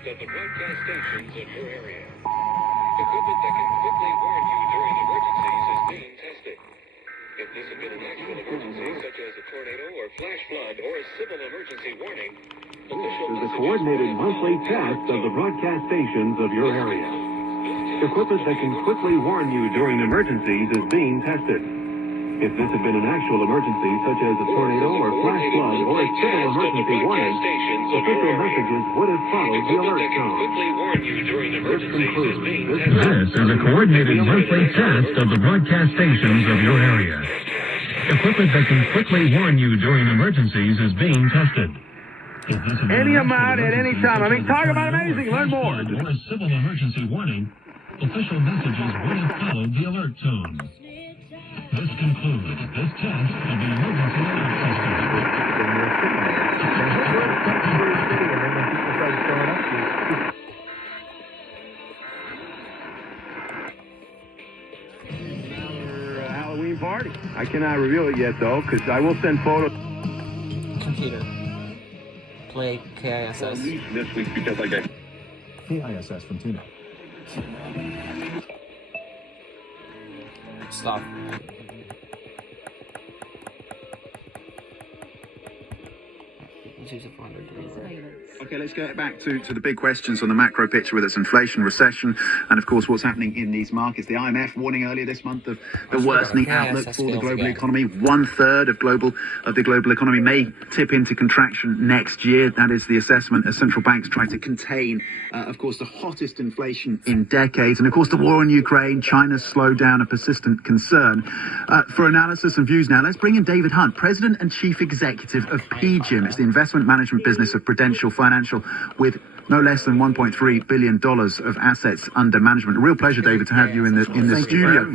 of the broadcast stations in your area. Equipment that can quickly warn you during emergencies is being tested. If this had been an actual emergency, such as a tornado or flash flood or a civil emergency warning, official This is a coordinated monthly test of the broadcast stations of your area. Equipment that can quickly warn you during emergencies is being tested. If this had been an actual emergency, such as a tornado or flash flood or a civil emergency warning, official messages would have followed the alert tone. This concludes this This is a coordinated monthly test of the broadcast stations of your area. Equipment that can quickly warn you during emergencies is being tested. Any amount at any time. I mean, talk about amazing. Learn more. Or a civil emergency warning, official messages would have followed the alert tone. This concludes this test of the emergency alert system. Halloween party. I cannot reveal it yet, though, because I will send photos. Computer. Play KISS. This week because I got KISS from Tuna. Stop. Okay, let's get back to the big questions on the macro picture, whether it's inflation, recession, and of course what's happening in these markets. The IMF warning earlier this month of the worsening outlook for the global economy. 1/3 of the global economy may tip into contraction next year. That is the assessment as central banks try to contain, of course, the hottest inflation in decades. And of course, the war in Ukraine, China's slowdown, a persistent concern. For analysis and views now, let's bring in David Hunt, President and Chief Executive of PGIM. It's the investment management business of Prudential Financial, with no less than $1.3 billion of assets under management. A real pleasure, David, to have you in the studio.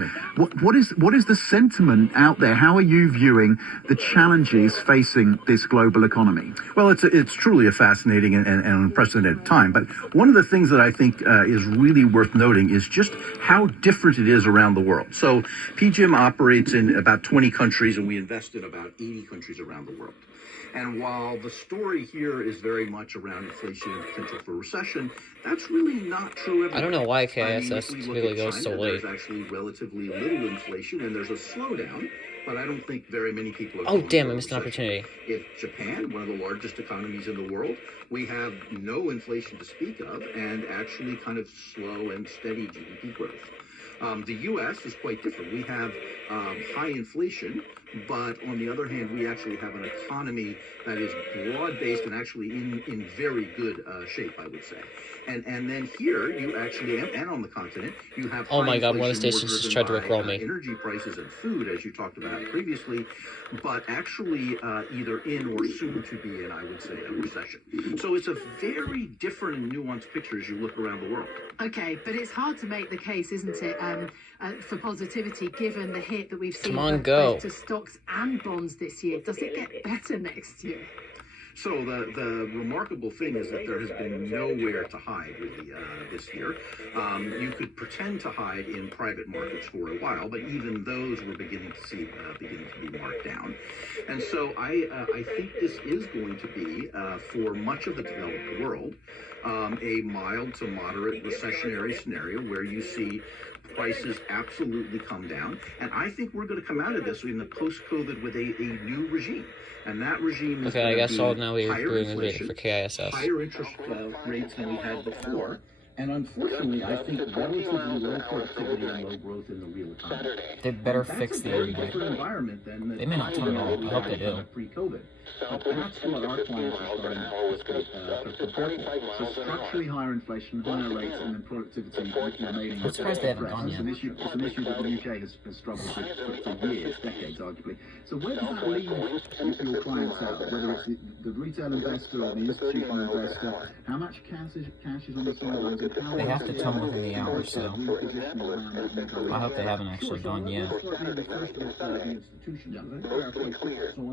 What is the sentiment out there? How are you viewing the challenges facing this global economy? Well, it's truly a fascinating and unprecedented time. But one of the things that I think is really worth noting is just how different it is around the world. So PGIM operates in about 20 countries, and we invest in about 80 countries around the world. And while the story here is very much around inflation and potential for recession, that's really not true everywhere. I don't know why KISS typically goes so late. There's actually relatively little inflation, and there's a slowdown, but I don't think very many people are... Oh, damn, I missed an opportunity. In Japan, one of the largest economies in the world, we have no inflation to speak of, and actually kind of slow and steady GDP growth. The U.S. is quite different. We have high inflation, but on the other hand, we actually have an economy that is broad-based and actually in very good shape, I would say. And then here, you actually, and on the continent, you have oh my God, one of the inflation stations just tried to rickroll me. Energy prices and food, as you talked about previously, but actually either in or soon to be in, I would say, a recession. So it's a very different and nuanced picture as you look around the world. Okay, but it's hard to make the case, isn't it, for positivity, given the hit that we've seen Come on, go. both to stocks and bonds this year. Does it get better next year? So the remarkable thing is that there has been nowhere to hide really this year. You could pretend to hide in private markets for a while, but even those were beginning to be marked down. And so I think this is going to be for much of the developed world a mild to moderate recessionary scenario where you see prices absolutely come down. And I think we're going to come out of this in the post-COVID with a new regime. And that regime is okay, I guess all now we're higher doing is inflation, waiting for KISS. higher interest rates than we had before. And unfortunately, I think relatively low productivity and low growth in the real economy. They better fix the very different environment than They may not turn it on. I hope they do. Pre-COVID. But that's what our clients are starting to prepare for. So structurally higher inflation, higher rates, and then productivity remaining. I'm surprised they haven't gone yet. It's an issue that the UK has struggled with for years, decades, arguably. So where does that leave your clients out? Whether it's the retail investor or the institutional investor, how much cash is on the sidelines? They have to tell within the hour, so I hope they haven't actually gone yet. So on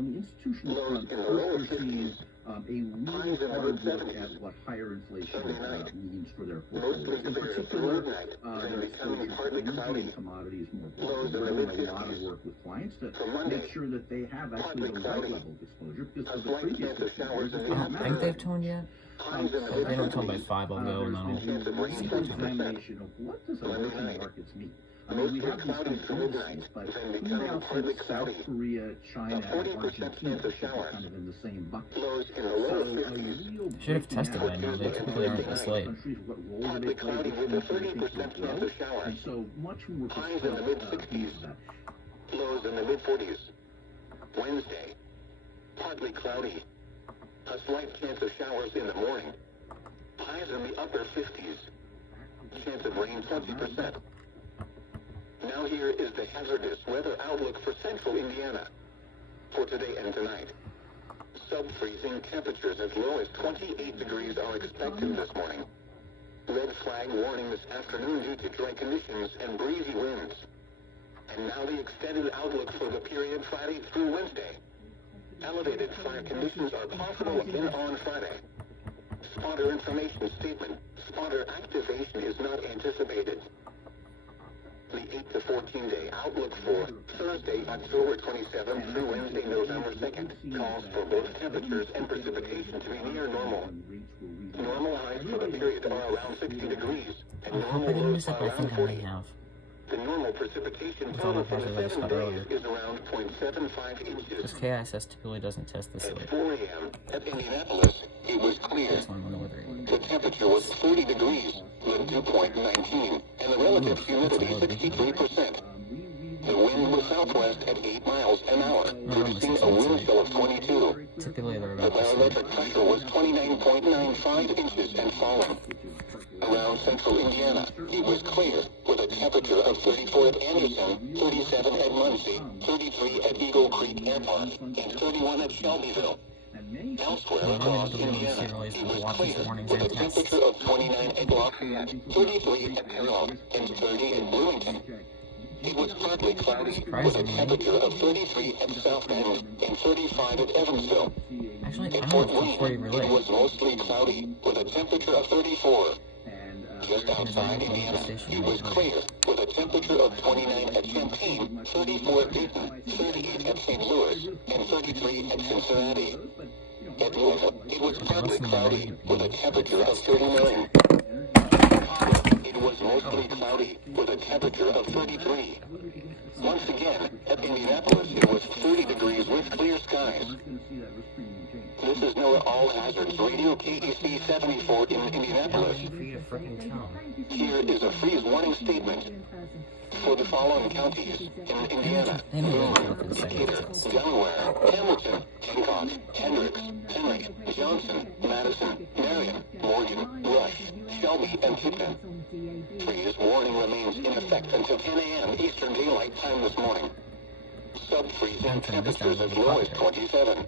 the institutional front, first we're seeing a real hard look at what higher inflation means for their portfolios. In particular, their exposure to energy and commodities more broadly. We're doing a lot of work with clients to make sure that they have actually the right level of exposure, because for the previous 15 years, I don't think they've toned yet. If they don't tone by 5, I'll go, and then I'll see if they tone. Examination of what does emerging markets mean? I mean, we have these indices, but who now thinks South Korea, China, and Argentina should be kind of in the same bucket? So a real Should have tested by now. They typically aren't this late. countries, what role do they play, which ones do they think will grow? And so much more to still that. Lows in the mid-40s. Wednesday, partly cloudy. A slight chance of showers in the morning. Highs in the upper 50s. Chance of rain 20%. Now here is the hazardous weather outlook for central Indiana for today and tonight. Sub-freezing temperatures as low as 28 degrees are expected this morning. Red flag warning this afternoon due to dry conditions and breezy winds. And now the extended outlook for the period Friday through Wednesday. Elevated fire conditions are possible again on Friday. Spotter information statement. Spotter activation is not anticipated. The 8 to 14 day outlook for Thursday, October 27th through Wednesday, November 2nd calls for both temperatures and precipitation to be near normal. Normal highs for the period are around 60 degrees, and I hope I normal didn't lows miss it, are but I around think I 40. may have. The normal precipitation With all the total for pressure the that I 7 got days earlier. is around 0.75 inches. This KISS typically doesn't test this At late. 4 a.m. at Indianapolis, it was clear. That's why I'm on the weather radar. The temperature was 30 degrees, with dew point 19, and the relative humidity 63%. The wind was southwest at 8 miles an hour, producing a wind chill of 22. Typically they're The about the same. barometric pressure was 29.95 inches and falling. Around central Indiana, it was clear, with a temperature of 34 at Anderson, 37 at Muncie, 33 at Eagle Creek Airport, and 31 at Shelbyville. Elsewhere Well, across the Indiana, series it with was Watkins clear, warnings with a and tests. temperature of 29 at Lafayette, 33 at Parrot, and 30 at Bloomington. It was partly cloudy, with a temperature of 33 at South Bend and 35 at Evansville. Actually, I In don't Fort know if 40 Wayne, relay. it was mostly cloudy, with a temperature of 34. Just outside Indiana, it was clear, with a temperature of 29 at Champaign, 34 at Dayton, 38 at St. Louis, and 33 at Cincinnati. At Louisville, it was partly cloudy, with a temperature of 39. It was mostly cloudy, with a temperature of 33. Once again, at Indianapolis, it was 30 degrees with clear skies. This is NOAA All Hazards Radio KEC 74 in Indianapolis. For you to frickin' tell. Here is a freeze warning statement for the following counties in Indiana: They may Boone, really look at the second Decatur, results. Delaware, Hamilton, Hancock, Hendricks, Henry, Johnson, Madison, Marion, Morgan, Rush, Shelby, and Tipton. Freeze warning remains in effect until 10 a.m. Eastern Daylight Time this morning. Sub-freezing temperatures as low as 27.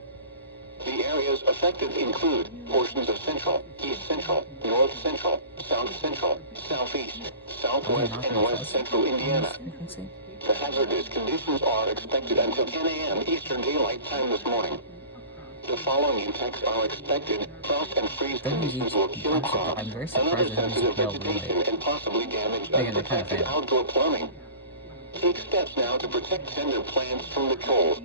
The areas affected include portions of central, east central, north central, south central, southeast, southwest, and west central Indiana. Frequency? The hazardous conditions are expected until 10 a.m. Eastern Daylight Time this morning. The following impacts are expected. Frost and freeze conditions will kill crops I'm very and surprised other it hasn't sensitive failed vegetation really. and possibly damage Again, they're kind of unprotected failing. outdoor plumbing. Take steps now to protect tender plants from the cold.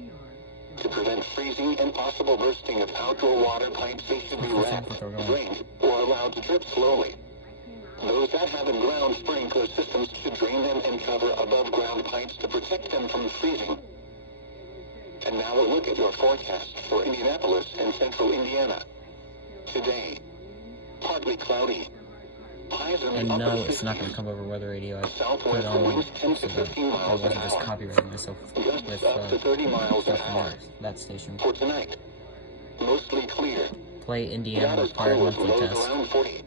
To prevent freezing and possible bursting of outdoor water pipes, they should be wrapped, drained, or allowed to drip slowly. Those that have in-ground sprinkler systems should drain them and cover above-ground pipes to protect them from freezing. And now a look at your forecast for Indianapolis and central Indiana. Today, partly cloudy. Highs in the And upper no, 50s. it's not going to come over weather radio. I put Southwest it on winds 10 so to that 15 I miles an wasn't just hour. copyrighting myself Gusts with up to 30 miles an stuff from hour. that station. For tonight, mostly clear. Play Indiana Nevada's required cold, monthly lows test. around 40.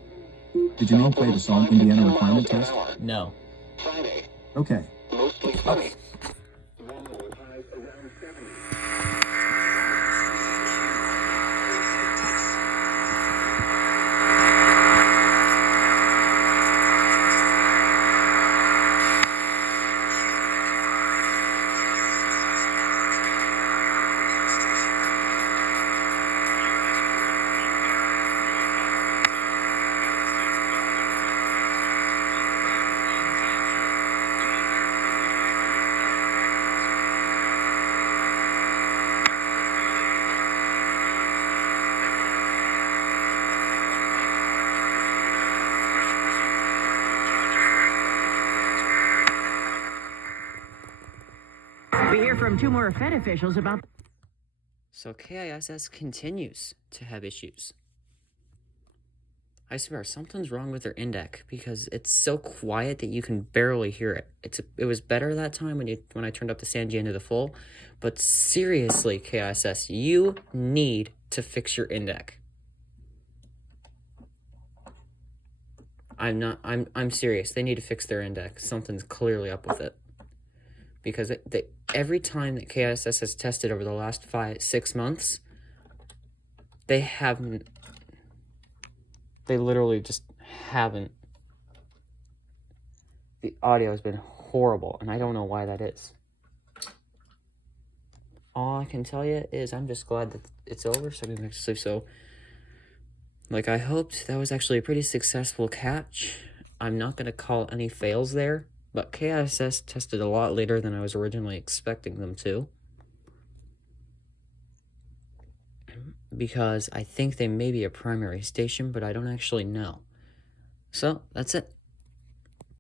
Did you mean play the song Indiana Requirement Test? No. Friday, Okay. mostly sunny. Warmer with highs around 70. We hear from 2 more Fed officials about... So KISS continues to have issues. I swear, something's wrong with their index because it's so quiet that you can barely hear it. It was better that time when I turned up the Sangean to the full, but seriously, KISS, you need to fix your index. I'm serious. They need to fix their index. Something's clearly up with it. Because every time that KISS has tested over the last 6 months, they literally just haven't. The audio has been horrible, and I don't know why that is. All I can tell you is I'm just glad that it's over, so I'm going to sleep. So, like, I hoped that was actually a pretty successful catch. I'm not going to call any fails there, but KISS tested a lot later than I was originally expecting them to. Because I think they may be a primary station, but I don't actually know. So, that's it.